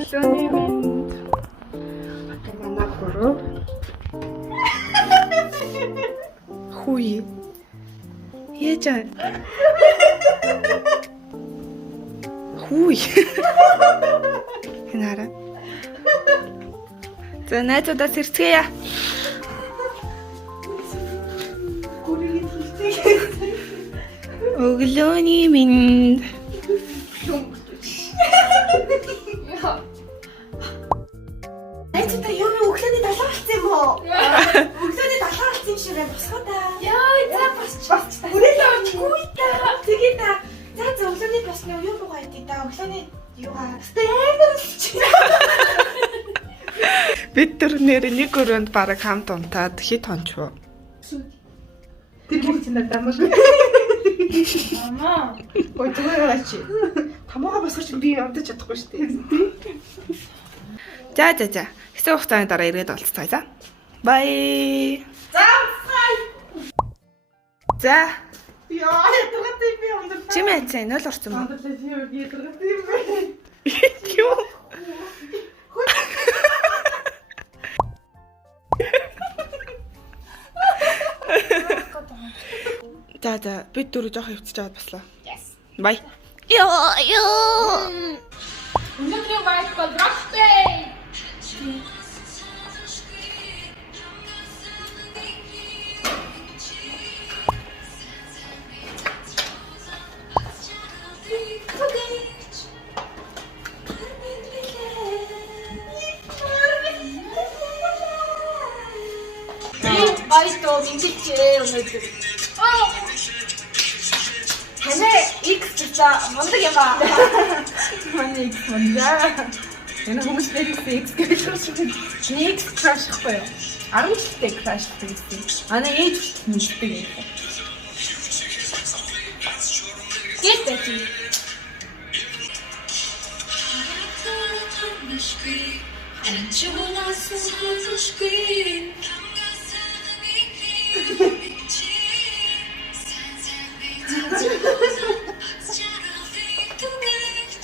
Өглөөний мэнд. Манай гурав. Хүй. Яжаа. Хүй. Хэнара. За найзуудаа сэрцгээе. Өглөөний мэнд. Найзуудаа юу өглөөний 7 болсон юм уу? Өглөөний 7 болсон юм шиг байна. Босгоо та. Яа, за босч. Хүрээлээ очгүй та. Тэгээ та. За өглөөний босны юу буугаа идэв та. Өглөөний юугаа. Стэмэрч. Бид төрнөр нэг өрөөнд бараг хамт унтаад хит хончвоо. Тэр бүх чинь дамжгүй. Мама. Ой зүгээр ачи. Тамаага босгоч би унтаж чадахгүй шүү дээ. За. Хэсэг хугацааны дараа ирээд олцгоё за. Бай. За. Яа, яагаад би унтаж. Чимээ цай 0 орсон мó. Унтаж би яагаад юм бэ? Юу? За бид дөрөв жоох хөвчж аваад баслаа. Yes. Бай. Ёо. Өнөөдрийн vibe бол rockday. Айто мингичээ өнөөдөр. Танай X за мундаг юм аа. Манай X мандаа. Энэ хүмүүс X гэж хэлсэн. X крашхгүй юу? 10 жилтэй краштай гэсэн. Манай ээж мэддэг юм. Гэдэг чи.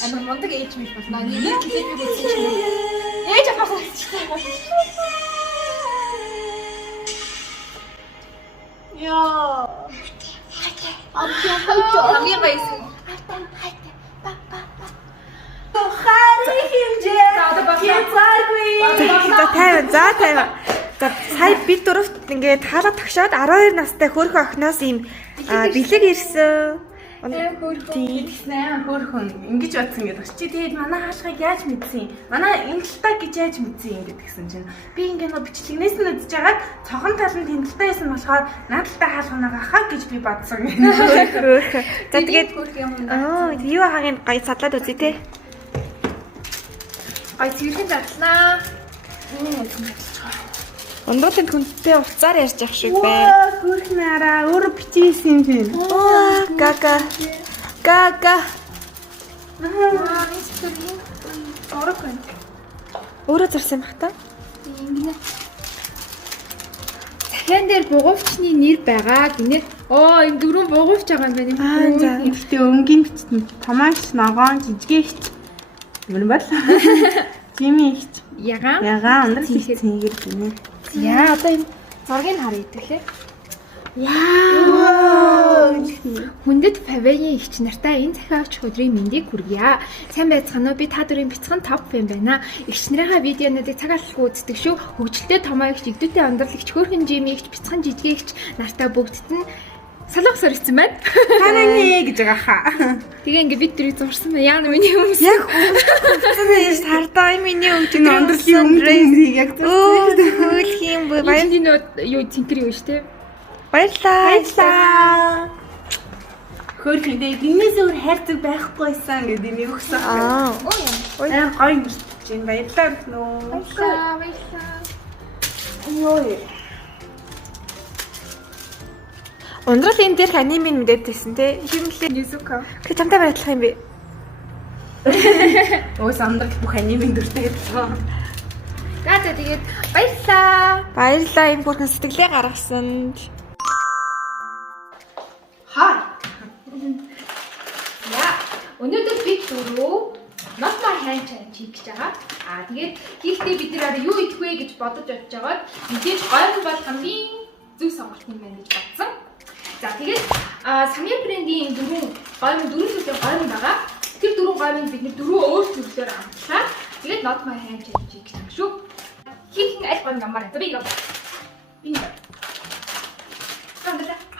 Ана мундаг ээж биш болно. Нэг хэлбэг үзсэн чинь. Ээж авах хэрэгтэй. Яа. Хамгийн баясан. Хари хэмжээ. Кицаргүй. За 50. За сая бид дөрөвт ингээд хараа тагшаад 12 настай хөрхөн охиноос ийм бэлэг ирсэн. Тийм хөөрхөн ингэж бодсон гэдэг. Чи тэгээд манай хаалгыг яаж мэдсэн? Манай эндэлтаа гэж яаж мэдсэн юм гэдгсэн чинь би ингээ нөө бичлэгнээс нь үзэж хагаад цохон талд тэмдэлтэй байсан болохоор наадалтай хаалганаа хаа гэж би бодсон. Хөрхөн. За тэгээд юу хагийн гоё садлаад үзье те. Ой цэвэрхэн задлаа. Ондуулын хүнтэй уцаар ярьж явах шиг бай. Хөөрхөн араа өөрөө бичсэн юм тийм. Гага. Өөрөө зарсан бах та. Захиан дээр бугуйчны нэр байгаа гинэ. Энэ дөрөв бугуйч байгаа юм байна. За. Гэхдээ өнгийн бичсэн томооч ногоон жижигч. Юу бол? Жими ихч. Ягаан өндөр хийсэн гэр гинэ. Яа одоо энэ зургийг харъя идэвхлээ. Яа. Хүндэт Павегийн ихч нартай энэ захиагч өдрийн мэндийг хүргье. Сайн байцгаана уу? Би та дөрвийн бяцхан топ фэн байна. Ихч нарынхаа видеонуудыг цагааллахгүй үздэг шүү. Хөгжилтэй томоогч, игдүүтэй ондорлагч, хөөрхөн жимигч, бяцхан жижигэгч нартай бүгдд нь салгах сорьсон байна. Танаа гэж байгаа хаа. Тэгээ ингээ бид дөрөв зурсан байна. Яа миний хүмүүс. Яг хүмүүс хардаа миний өчигдөр Ондорлын өмнө яг хөөх юм бай. Баярлалаа. Юу цэнкэр юу штэ. Баярлалаа. Хөөрхөн дээ бинээс өөр хайрцаг байхгүйсэн гэдэг юм өгсөн. Ой. Гоё мөрч чинь баярлалаа гэнэ. Баярлалаа. Йой. Ундрал энэ дээрх аниме мэдээдсэн те. Химлээ Низука. Тэг чамтай байрлах юм бэ? Өөс амдаг бүх аниме дүртэй гэсэн. За тэгээд баярлалаа. Баярлалаа энэ бүрхэн сэтгэлээ гаргасан. Хаа. Өнөөдөр бид дөрөв not my hand challenge хийж гэж байгаа. Тэгээд хийхдээ бид нэр юу идэх вэ гэж бодож бодож байгаад мэдээж гойрон бол хамгийн зөв сонголт юм байна гэж бодсон. За тэгээд Самья брендийн дөрвөн төрлийн гойрон байгаа. Тэр дөрвөн гойрыг бид дөрвөн өөр төрлөөр амтлаа. Тэгээд not my hand challenge хийж байгаа шүү. Хийх аль гойрон ямар вэ? Би энэ.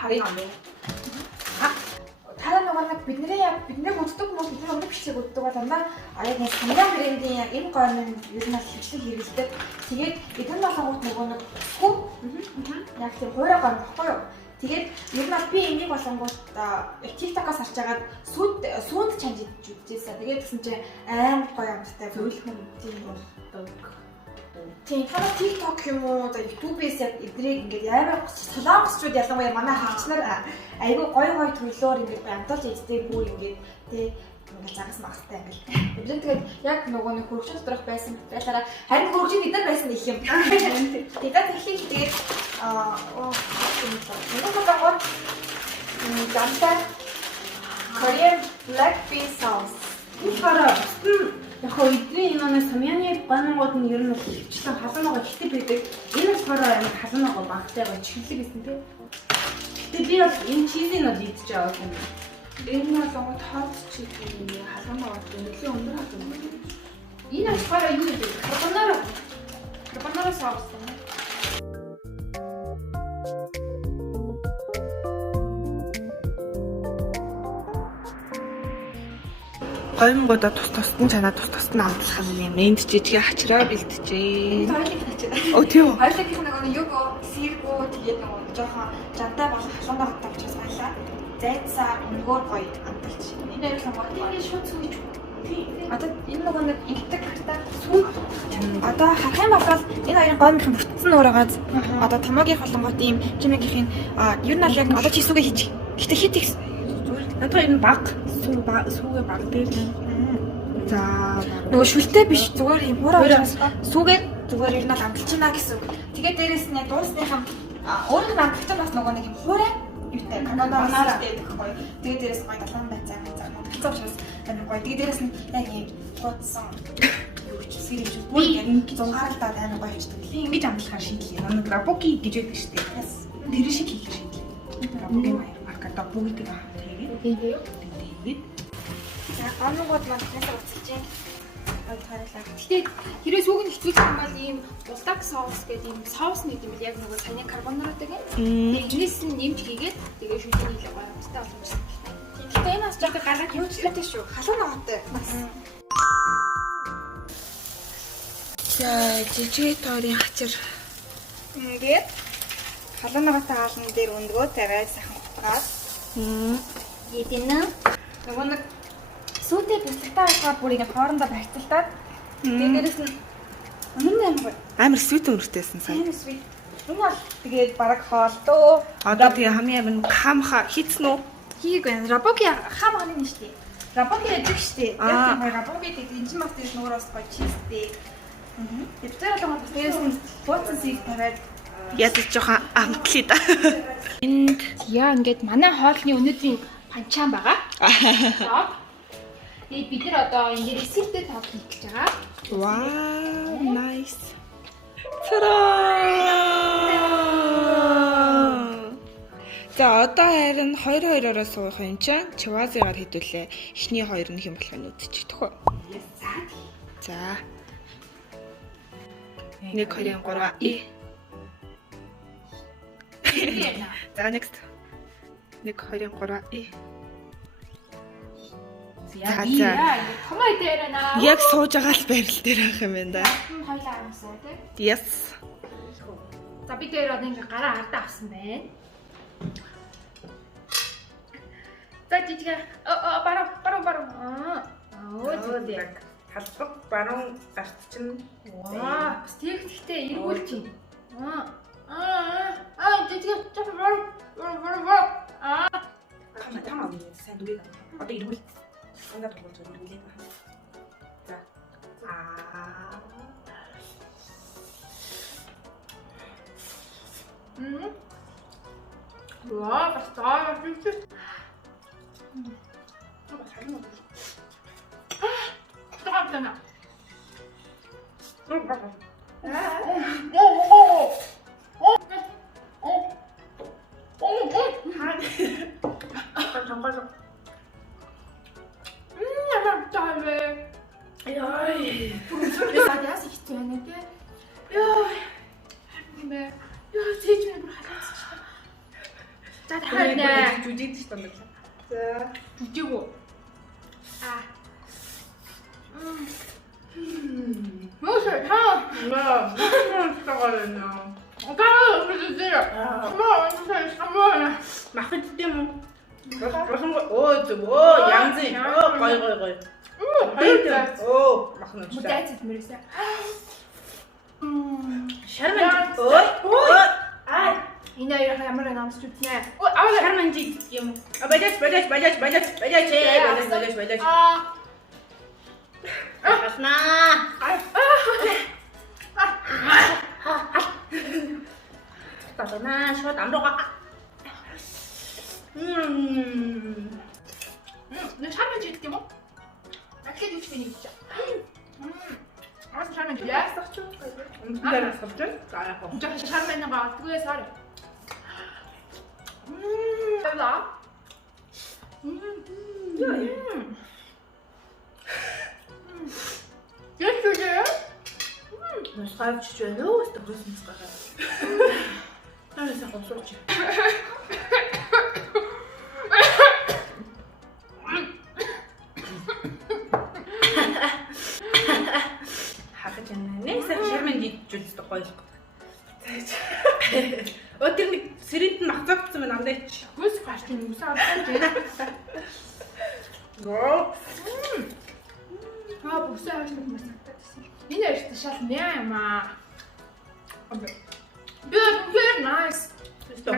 Харин амын. Тараа нэг бидний үздэг хүмүүс бидний өндөр бичлэг үздэг бол дандаа яг нэг Самья брендийн яг энэ гойрны ер нь хөвчлэг хэрэглэдэг. Тэгээд эдгээр болгоомт нөгөө нэг хүү яг тийм хуурай гойр баггүй юу? Тэгээд ер нь би энийг болгоомт TikTok-аас харж агаад сүйд чанж идэж үзсэн. Тэгээд гэсэн чинь амар гоё амттай зөвлөх юм тийм бол тийм танаа TikTok юм уу одоо YouTube-ээс яг эдрийг ингээд амар солонгосчууд ялангуяа манай харчнаар айгүй гоё төрлөөр ингээд амталж иддэг бүр ингээд тий ингээд загас магастай ингээд. Бид тэгээд яг нөгөө нэг хөргөчн доторх байсан байлаараа харин хөргөчн бид нар байсан их юм. Тэгээд тэгэхээр тэгээд замтай Korean black bean sauce. Энэ хараа яг хоо эдний энэ Самьяны гойрнгууд нь ер нь хөвчлэн халуун байгаа гэхдээ байдаг. Энэ болохоор амар халуун байгаа багтай байгаа чихлэг гэсэн тийм. Гэтэ би бол энэ чизийг нь идчихэж байгаа юм. Энэ бол гоо тод чиз юм халуун байгаа нэлээд өндөр халуун. Энэ болохоор юу вэ? Карбонара соус. Гойрнгуудаа тус нь цанаа тус нь амтлах юм. Энд жижиг хачраа бэлтжээ. Оо тийм үү. Хоёулынх нэг юго, сирго тэгээд нөгөө жоохон жантай болох халуун багтаа гэж байлаа. Зайцаа өнгөөр гоё амталж. Энэ дээр л гоё. Тэгээ шууд сүйж. Одоо энэ нөгөө нэг ингэдэг хартаа сүйд. Одоо харах юм бол энэ хоёрын гойрынхын бүтцэн нуураагаад одоо томоогийн холонгот ийм жимэгийнх ер нь аль яг одоо чи сүгэ хийж. Гэтэ хит их Надад энэ баг сүүгээ баг дээр л. За нөгөө шүлтэй биш зүгээр юм хуурай сүүгээ зүгээр ер нь л амталчихна гэсэн. Тэгээд дээрэс нь дуусныхан өөрийнх нь амталчих бас нөгөө нэг юм хуурай юутай канадаар байдаг байхгүй. Тэгээд дээрэс гоё далайн байцаа амталцсан учраас энэ гоё. Тэгээд дээрэс нь яг юм хуудсан юу ч сэрэж бүр ингэ зунгаалдаад амар гоё хийдэг. би ингэж амтлахаар шийдлээ. Нэг рабоки гэж байдаг шүү дээ. Тэр шиг хийх шийдлээ. Рабоки марката бүгдийг хамт хийгээд. Тэгээд за гомгууд маань нэсээ уцалж юм. Ой таарлаа. Гэтэ хэрвээ сүүг нь хэцүүлэх юм бол ийм булдаг соус гэдэг ийм соус нэг юм яг нөгөө саяны карбонарадаг юм. Тэгээд энэс нь нэмж хийгээд тэгээ шүлжин хийлээ гоё амттай боломжтой. Гэтэ энэ бас жоохон галаад юу ч хэлдэг шүү. Халуун ногоотой. За жижиг тойрын хачир. Ингээд халуун ногоотой хаалны дээр өндгөө тавиад сайхан утгаад. Эдэнэ нөгөө нэг сүйтэй бэлтгэл байгаа бүр ингэ хоорондоо барьцалтаад тэгээд дээрэс нь өмнө амар свит өнөртэйсэн сайн. амар свит. Энэ бол тэгээд бараг хоолдоо. Одоо тэгээ хамгийн амар хамха хийцэн үү? Хийгээгүй. Рабоки хам ханы нь штий. Рабоки ядаг штий. Яг тийм рабоки гэдэг энэ чинь бас тэр нуураас гоё чизтэй. Тэр л бас дээрэс нь бууцсан сийг тавиад Ядаж жоохон амтлаа да. Энд яа ингээд манай хоолны өнөөдрийн панчаан байгаа. Тэгээд бид нар одоо энэ рецепттэй топ хийх гэж байгаа. Wow, nice. Тараа. За одоо харин 2-2-ороо суух юм чинь чавазыгаар хэдүүлээ. Эхний хоёр нь хэм болох нь үдчих төхөө. За. 1 2 3 и. За next. 1 2 3 и. Яа, томой дээр наа. Яг сууж байгаа л байрал дээр авах юм байна да. Хоёлаа арамсаа тий. Yes. За бид дээр одоо ингээ гараа ардаа авсан байна. За жижиг баруун. Оо яг Халбаг баруун гарт чинь. ваа, бас тэгтээ эргүүл чи. Жижиг баруун. Тамаа сайн дүрээ. Одоо эргүүл. Ингээд тулж өргөлээ. За. Ваа, бас таа жижиг. тана. Яас их хэцүү байна тий. Яа. Нэ. Яа цээж минь бүр халаацчихсан. За тахаа жүжигдэж шүү дээ. За. үжигүү. Аа. Мөсөө таа. Маа. Огаа үгүй. Маа Махад тийм үү? Оо зүг. Оо янз. Оо гой. Оо махна. Мудаацд мөрөөсөө. Шарман. Ой. Аа. Энэ яг ямар намс зүтнэ. Ой, аваа шарман жиг юм. Бажаж. Асна. Тасна шууд амрууга. 너 샤면 줄게 뭐? 아껴 주시니 진짜. 알았어 샤면 줄게. Амттай асгавч. За яг гоо. 진짜 샤면 가 그게 살아. 잘라. 예쁘게. Насгавч байна уу? Өстө насгаа. Танайсаа гомсооч. Хахаж байна. Нээсээ шарман жижүүлдэг гоё. Өдөр нэг сэрэнд нь махцагдсан байна амдаа чи. Хүс гарч юм уу саад гэж. Гоо. Аа бүсээ авч нэг юм санагдсан. Энэ яшд шал нэ юм аа. Very nice. Вау,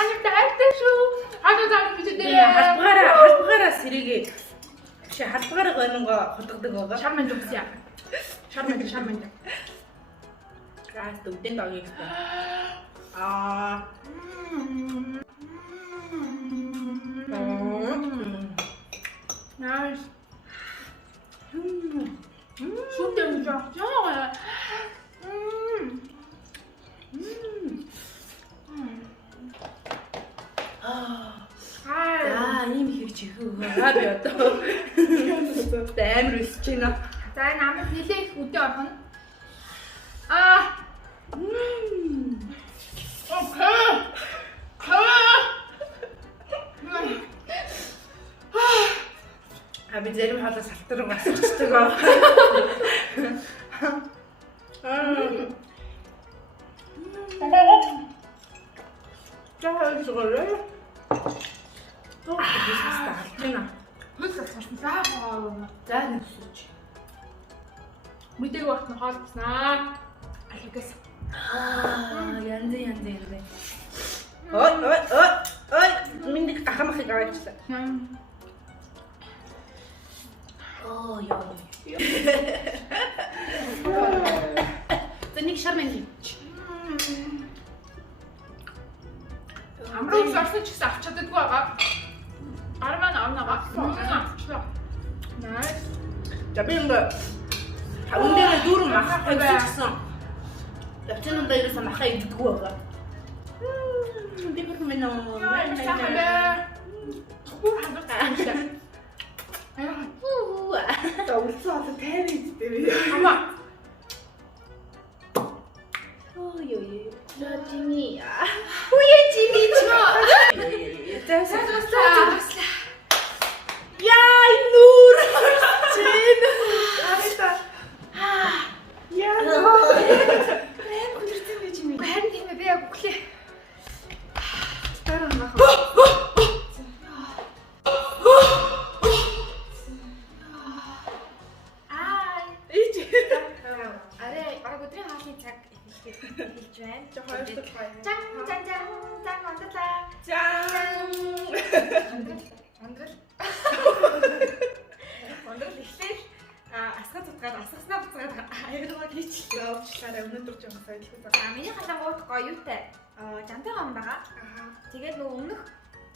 анивтай хайртай шүү. Ханаа зам бидээ. Халбагаараа сэрээгээ. Чи халбагаараа гонгоо хотгодог байгаа. Шарман зүгсээ. Шарман. Гаас дүдэн дагийг. Аа. Nice. Шүтэн жоо. Жоо. Аа, ийм их чихүү. Би одоо амар өсөж байна. За энэ амд нэлээ их үдэ орхон. Аа. Би зарим хаалаас салтар гасчихдаг аа. Жаа жоо. Тоо бисгастаа. Хүс авсан заа. За нэг өсөж. Мэдээг багт нь хаалцснаа. Алигас. Янз. Ой. Минь гахамахыг авчихлаа. Оо яа. Тэнийг шарман гэж. Амрын сорсон ч гэсэн авч чаддаггүй байгаа. Арман авнаа. Авчлаа. Nice. За би ингээ хавндэрэ дүүрэн махах гэсэн. Явцсан дээрээс махаа иддэггүй байгаа. Би бүр минь нөө. Тавлцаа одоо тайр иддэг. Хамаа. Ой. Жими. Үе жими чоо. Тэсээ. Яй нуур. Чин. Авита. Яа. Хүндрсэн гэж юм. Харин тийм ээ би яг өглөө. Дараа нах. Арай өдрийн хаалын цаг эхэлж байна. За хоёр дахь бай. Зан ондлаа. Ондрол эхлээл асгаа цуцгаад асгаснаа буцаад аягаа хийчихлээ. Уучлаарай өнөөдөр ч юм сайдлах. Миний халангууд гоё юутай. Жантай гам байгаа. Тэгээд нөгөө өмнөх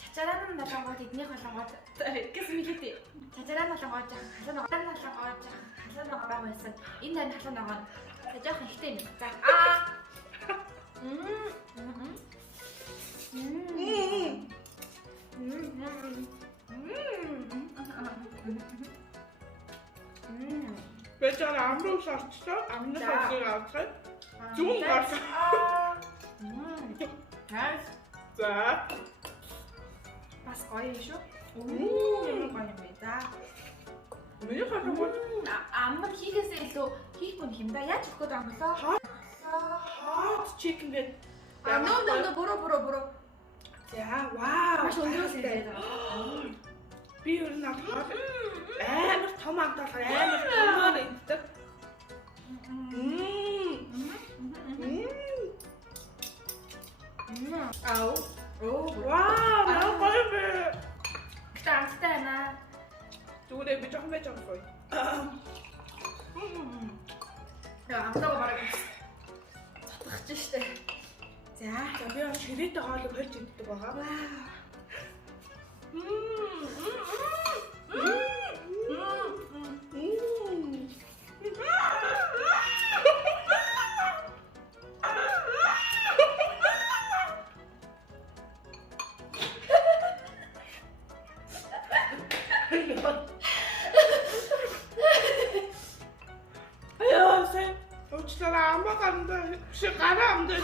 Чачараа нь болонгууд эднийх болонгууд гэсэн мэлээ. Чачараа нь болонгууд халуун байгаа байсан. Энэ тань халуун байгаа. Жохон ихтэй юм. За Бэжэр амруу шаарчлаа. Амны хавцыг авчихсан. Зүүн гарсан. За. бас гоё юм шүү. Гоё юм байна. Миний хавцаг Амар хийхээсээ илүү хийхгүй юм да. Яаж өгөх гээд байгаа юм болоо? hot chicken гэдэг. Нөө буруу. За, вау. Маш өндрөөстэй байдаг. Би ер нь амар том амталгаар амар томоор иддэг. Ау. Вау, наа гоё бэ. Гэтэ амттай байна. Зүгээр би жоохон байж байгаа гоё. Яа, амтаа бараг татгахч штэ. За, би ширээтэй хоолыг хольж иддэг байгаа. Аяа, сэн. Өчтөрөө амбаа гандаа шиг гараа амдаа.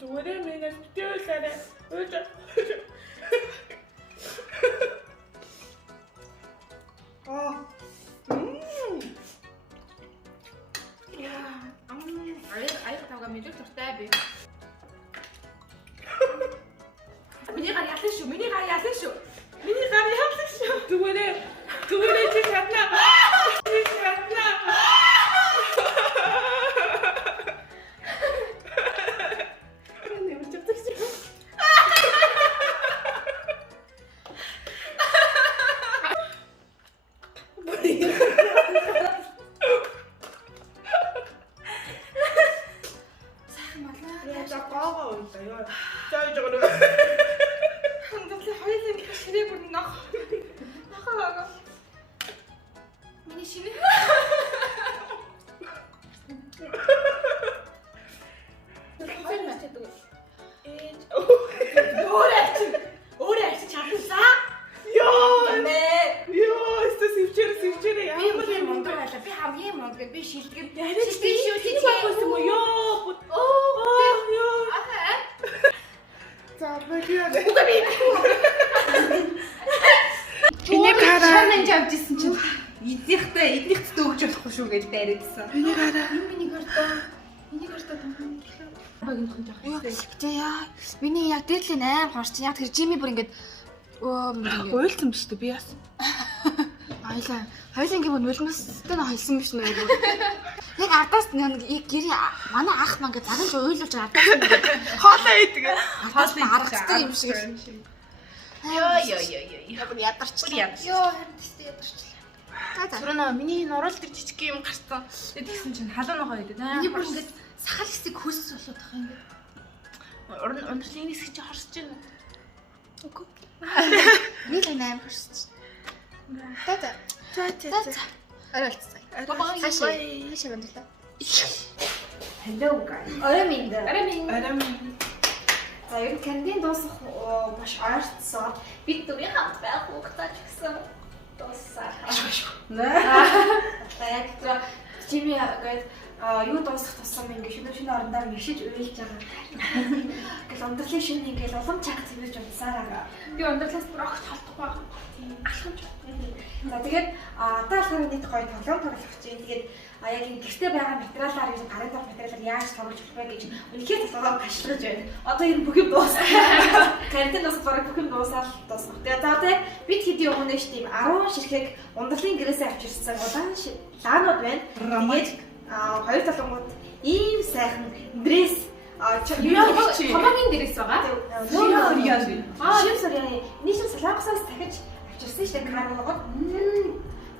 Зүгээр минь битүүлээрээ өөж. Аяг тавга мэдэх туртай би. Миний гар ялсан шүү. Зүгээр чи чадна. Би шилдэг. Энийг хараа. Шанаж авчихсан чинь эднийхтэй өгч болохгүй шүү гэж дайрагдсан. Энийг хараа. Энийг ортой том. За яа. Миний яг дээдлийн аим хорч яг тэр Жими бүр ингээд Уйлсан биш үү би яасан. Хоёлын гимд нулимстай нь холсон биш нэ. Яг ардаас нэг гэрээ манай ах маань ингээд загаж уйлуулж ардаас ингээд Хоолоо идэг. ардаас нь аргацдаг юм шиг. Яа. Ядарчлаа. Харин тест ядарчлаа. За. Сүрэнэ миний нурал тэр жижиг юм гарсан. Тэгсэн чинь халуун нохоо идэв. Миний бүр ингээд сахал хэсэг хөөс болоод байгаа юм. Ундралын хэсэг чи хорсож байна уу? Үгүй. Нэг л аим хорсож. За. Арайлцгаа. Хашаа бандглаа. Hello guys. Оромин. За ер нь кандидат дуусах маш ойртсон. Бид дөрвийн хамт байх хугацаа ч гэсэн дууссан. За яг тэр Жими гээд юу дуусах тусам ингээд шинэ орондоо мэгшиж уйлж байгаа. Гэл ундралын шинэ ингээд улам чанга цэвэрж унсараа. Би ундралаас бүр огт холдох байгаа. Тийм алхамж. За тэгээд одоо болохоор нийт гоё тоглоом тоглох чинь. Тэгээд яг энэ гэртээ байгаа материалаар энэ гарын дор материалаар яаж тоглож болох вэ гэж үнэхээр толгойг гашлагж байна. Одоо энэ бүх юм дуусна. Карантинаас бараг бүх юм дуусаад дуусна. Тэгээд за тэгээд бид хэдийн өмнө ш тийм 10 ширхэг ундралын гэрээсээ авчирсан удаан лаанууд байна. Тэгээд хоёр талангууд ийм сайхан дресс Томоогийн дээрээс байгаа. Шим сорьяны нийшм Солонгосоос дахиж авчирсан шүү дээ карногод.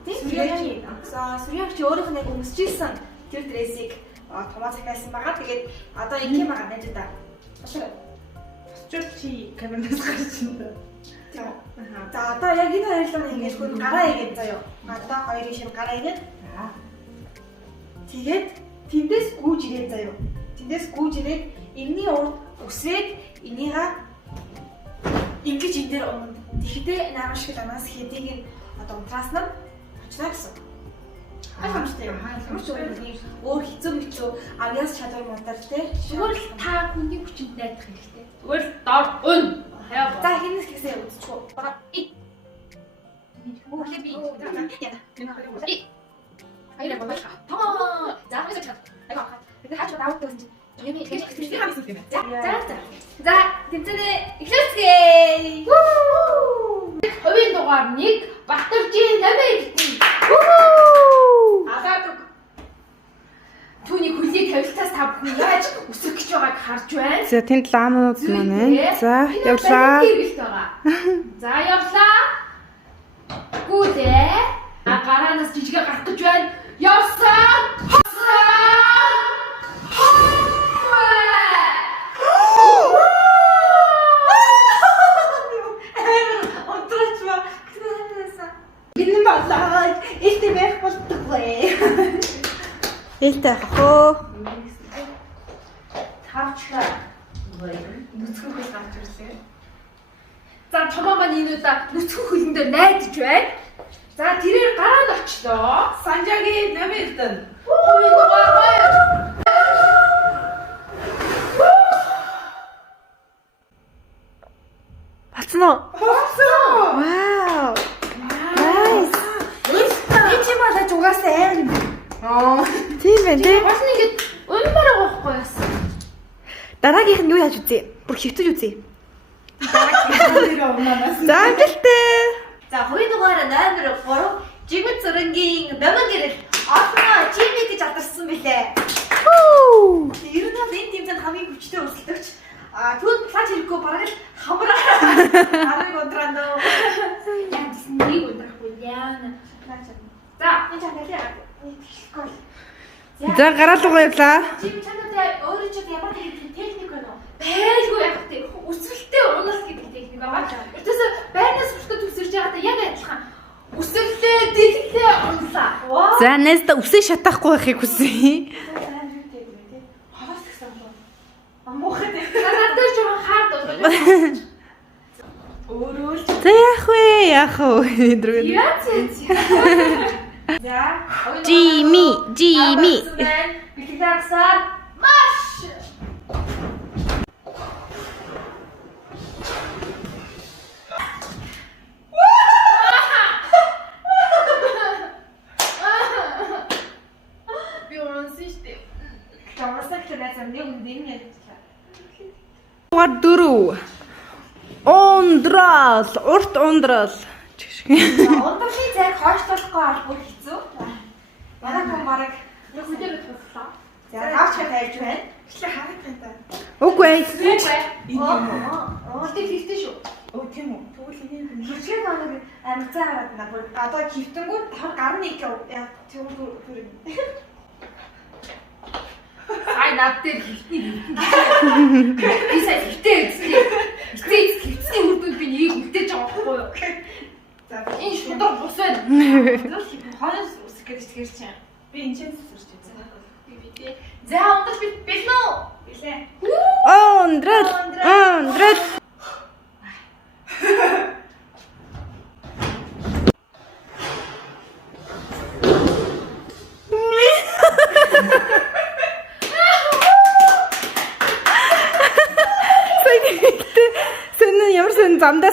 Тийм. За сөрьягч өөрийнх нь өмсчихсэн тэр дрессийг томоо захиалсан байгаа. Тэгээд одоо ингэм байгаа нэ да. Босчул чи камераас гарч байна. За одоо яг энэ хоёрлоо ингэж хүн гараа игээд заяа. Одоо хоёрын шим гараа игээд. Тэгээд тэндээс гүйж ирээд заяа. Тэндээс гүйж ирээд энэний урд үсрээд энийга ингэж энэ дээр өмнө тэгэхдээ энэ амшиг амаас хэдийг нь одоо унтраасан нь очно гэсэн. Халамжтай юм. Халамж өөр хэцүү мэтлүү авьяас чадвар мундар те. Зүгээр л та хүний хүчинд найдах хэрэгтэй. Зүгээр л дор өн. За хинээс гэсээ үзчихв. Бага Өглөө би. Айна болоо. Тоо. За хэвчээ чад. Айгаа. бид хаач даваад байсан чинь юм ихтэй ихтэй хамсан юм байна. За тэмцэнэ эхлэцгээе. Хувийн дугаар 1 Батөржийн намайг. Адаад түүний хөлийг тавилцаас та бүхэн яаж өсөх гэж байгааг харж байна. За тэнд ламууд маань. За явлаа. За явлаа. Гүдээ. Гараанаас жижигэ гарах гэж байна. Явсан. Бинэн болоо. Илтэй байх болдоггүй. Илтэй хөө. Тавчгаа. Нүцгэн хөл гарч ирлээ. За чамаа маань энэ удаа нүцгэн хөлн дээр найдаж байна. За тэрээр гараад очлоо. Санжагийн намирдан. Хувийн дугаар 2. Бацсан уу? Бацсан. Вау. Nice. Энэ чи малаж угаасаа амар юм. Тийм байх тий. Бас ингэж өндөр байгаа байхгүй юу? Дараагийнх нь юу яаж үзье? Бүр хөвтөж үзье. За амжилттай. За хувийн дугаар номер 3 Жигмэд Зургийн Бяман гэрэл Олно чимээ гэж алдарсан билээ. Ер нь бол энэ тэмцээнд хамгийн хүчтэй өрсөлдөгч. Түүнд плаж хэрэггүй бараг л хамраа. Арыг ундраа. Яа гэсэн нэг ундрахгүй яана. За энэ чангалаа. Тэгшгүй. За гараалгаа явлаа. Жим чангатай өөрөө ч ямар нэг техник байна уу? Байлгүй яг тий. Үсрэлтэй уналт гэдэг техник байгаа. Тэрээс байрнаас хүртэл төсөрж байгаадаа яг адилхан. Үсрэлтэй, дэлгэлээ унлаа. За нэстэ үсээ шатахгүй байхыг хүсье. Хаваас гэсэн юм. Амуухад надад жоохон хаард болоо. Өөрөө л. За яах вэ? Яах вэ? Өдрөө. Яа цэц. За. Жими. Бэлгээрсаар маш. Би онсиштэй. Тамасаа хэлээд нэг үндийн ярьчихлаа. Дугаар 4. Ундрал, урт ундрал. Ундралын зайг хойшлуулахгүй албар хэцүү. Манай хүн бараг Хүлээр туслаа. за навч хайж байна. Эхлээ харах юм байна. Үгүй. Гэтэ хийхтэй шүү. Оо тийм үү. Тэгвэл энэ Хичээл нэг амцаа хараад на бүр одоо хөвтөнгүүд тав гарны яг тэр Ай над дээр хитний. Би сая хитээ эцтэй. Хитний хүрдүүд би нэг хитэж байгаа байхгүй юу? За энэ шудраг бус байна. Хонос үсэх гэж тэгэр чинь. Би энэ чинь зүсэрч байна. Би. За унтаж бэлэн үү? Бэлэн. ундрал.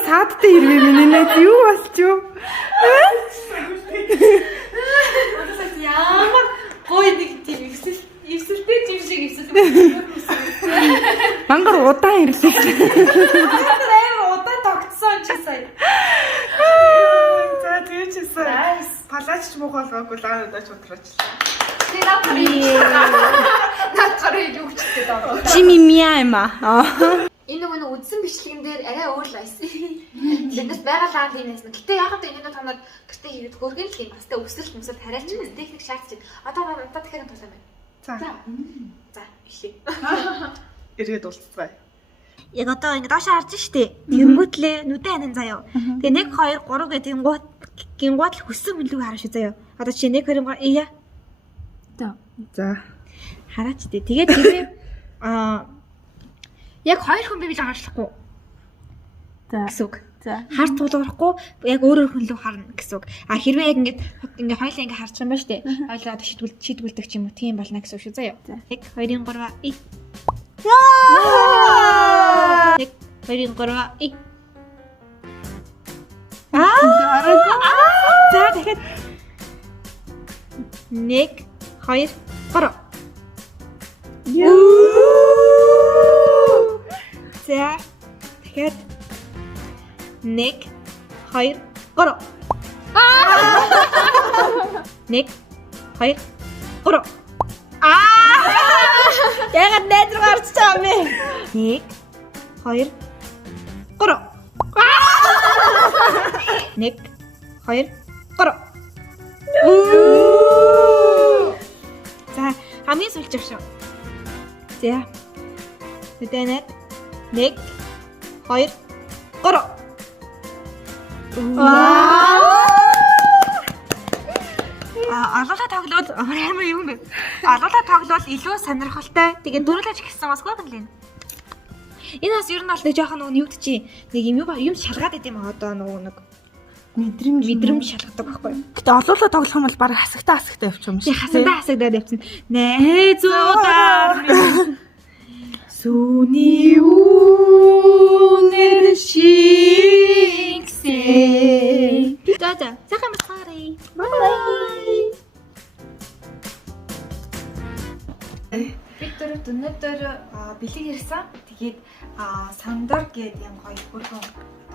цаадтай ирвэ миний найз юу болчих вэ? Ямар гоё нэг тийм эвсэлтэй юм шиг эвсэлтэй. Мангар удаан ирлээ. Амар удаа тогтсон чи сая. За тийм ч гэсэн. Палач мөх болгоогүй л удаач удраачлаа. Тэ наатараа юу ч гэдэг. Чимимиа юм аа. Энэ нэг үдсэн бичлэгэн дээр арай өөр л байсан. Тэндээс байгалаа тийм байсан. Гэтэ яг одоо энэ нэг тоноод гэртээ хийгээд хөргөн л юм. Бастай өсөлт мөсөлт хараач юм. Техник шаардчих. Одоо дахиад тулаам байна. За, эхлэе. Эргээд уулзцгаая. Яг одоо ингэ доошоо харж штэ. Тэнгүүтлээ нүдэн анин заяа. Тэгээ 1 2 3 гэх гингууд л хөссөн мөлөг хараа шүү заяа. Одоо чи 1 2 3 ия. За. Хараач тээ. Тэгээд тэрээ Яг 2 хүн бий гарчлахгүй. за гэсүг. За. Харт тулгарахгүй яг өөр хүн лөө харна гэсүг. Хэрвээ яг ингэ хоёлаа ингэ харж байгаа юм ба штэ. Хоёлаа одоо шийдвэрлэдэг ч юм уу тийм болно гэсэн үг шүү заяа. 1 2 3 и. 1 2 3 и. За дахиад 1 2 3. За дахиад 1 2 3. 1 2 3. Ягаад найз руу гарч байгаа юм бэ? 1 2 3. 1 2 3. За хамгийн сүүлчих шүү. За. Мэдэнэ. 1 2 3. Алуулаа тоглоод амар юм бэ? Алуулаа тоглоод илүү сонирхолтой. Тэгээд дөрүлэж гисэн бас гойгон л энэ. Энэ бас ер нь бол нэг жоохон нөгөө юуд чи нэг юм шалгаад идэм одоо нөгөө нэг мэдрэмж шалгадаг байхгүй. Гэтэ олоолаа тоглох юм бол баг хасагтаа явчих юм Чи хасагдаад явчихсан. Найзуудаар Сүний үнэр шигсэй. За сайхан бацгаарай. Бид өнөөдөр бэлэг ирсэн. Тэгээд сандар гэдэг юм гоё бүрхэн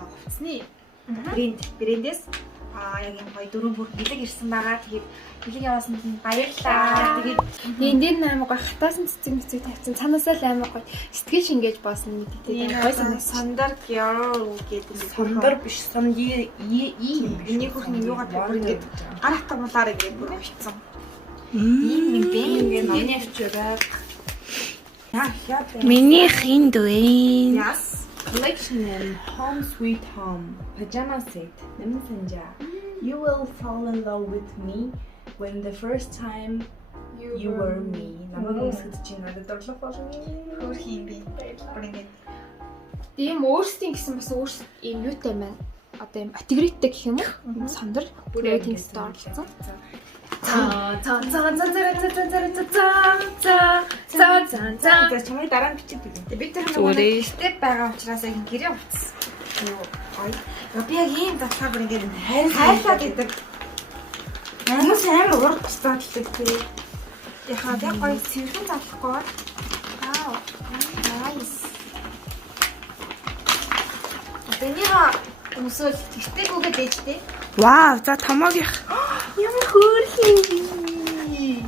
хувцсны брэндээс яг юм гоё дөрөв бүр бэлэг ирсэн байгаа. Тэгээд бэлэг яваасан тийм баярлалаа. Тэгээд Энд амар гоё хатаасан цэцэг тавьсан. Цаанаасаа л амар гоё сэтгэл шингээж боосон мэдээ. Гоё санагдсан. сандар гяро гэдэг Сондар биш сон энийг хөрхний юугаар бүр ингэж гар хатгуулаарэ гэдэг бүр бичсэн. Ийм нэг бэн номны авчираа. Миний хинд вэ? Yes. Collection and Home Sweet Home pajama set. Namsanja. You will fall in love with me when the first time you were me. Намайг үсгэж чинь надад дорлох болно. Хөрхийн би. Бүр ингэж Тийм өөрсдийн гэсэн бас өөрсд ийм юутай байна. Одоо ийм категориттэй гэх юм уу? Сандар rating star болсон. за чамайг дараа нь бичиж өгье. Бид тэр нэг степ байгаа учраас яг гэрээ утсан. Юу гоё. Би яг ийм задлаа бүр ингэж хайрлаа гэдэг. Хүмүүс амар урд задлаа тий. Яхаа яг гоё цэвэрхэн задлахгүй. Nice. Тэнийг өмсөл тэгтээгүүгээ дээжтэй. Вау, за томоогийнх. Ямар хөөрхөн би.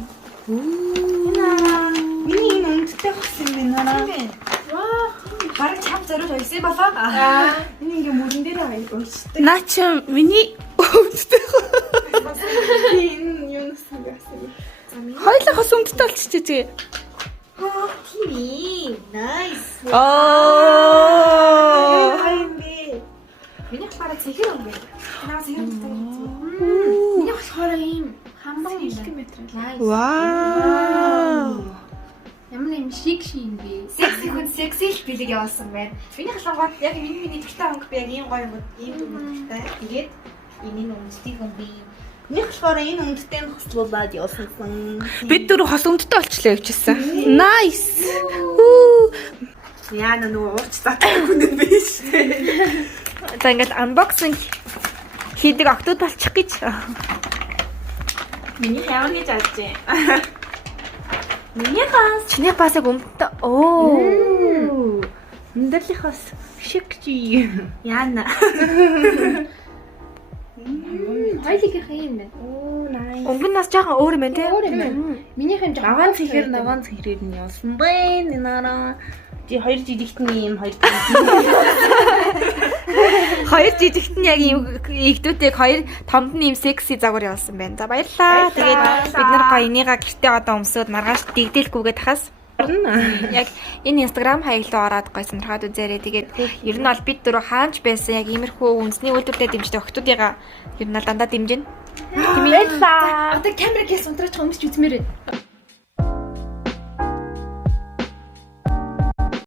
Миний энэ өндөртэй хос юм байна. Ваа. Бараг чам зориулж ойсон болоо. Энэ ингээ мөрөн дээр ойстой. Наа чи миний өвдтэй. Энэ юунаас ингэсэн. Хоёлаа хос өвдтэй болчихжээ тэгээ. Тийм. Nice. Миний болохоор цэхэр юм байна. Наа цэхэр өвдтэй. Миний болохоор ийм хамбан юм байна. Вау. Ямар юм шик юм бэ? Секси л бэлэг явуулсан байна. Миний болохоор яг миний дуртай хонг би яг ийм гоё юм ийм дуртай. Тэгээд энэ өмсдгийг юм би. Миний болохоор энэ өндөртэй хослуулаад явуулсан. Бид дөрөв хос өвдтэй болчлоо явчихсан. Nice. Яа нөгөө ууч татах хүн биш. За ингээд unboxing хийдэг октод болчих гэж. Миний ямар хийж авч дээ. Миний хас. Чиний басаг өмдөө. Оо. Өндөрлийнхоос шиг чи. Яана. Хоёулынх юм байна. Оо nice. Өнгөн нас жоохон өөр юм байна те. Өөр юм байна. Минийх юм жоо. Наван цэхэр нь явсан бэ нэраа. Чи хоёр жижигтэн юм хоёр. Хоёр жижигт нь яг юм игдүүдийг хоёр томд нь юм секси загвар явуулсан байна. За баярлалаа. Тэгээд бид нар гоё энийгээ гэртээ одоо өмсөд маргааш дэгдэлгүйгээ тахаас яг энэ Instagram хаяглуу ороод гоё сонирхоод үзээрэй. Тэгээд ер нь бол бид дөрөв хаанч байсан яг иймэрхүү үндэсний үйлдвэрлэлд дэмждэг охтуудыгаа ер нь дандаа дэмжинэ. Баярлалаа. Одоо камерыг яс унтраач өмсч үзмээр байна.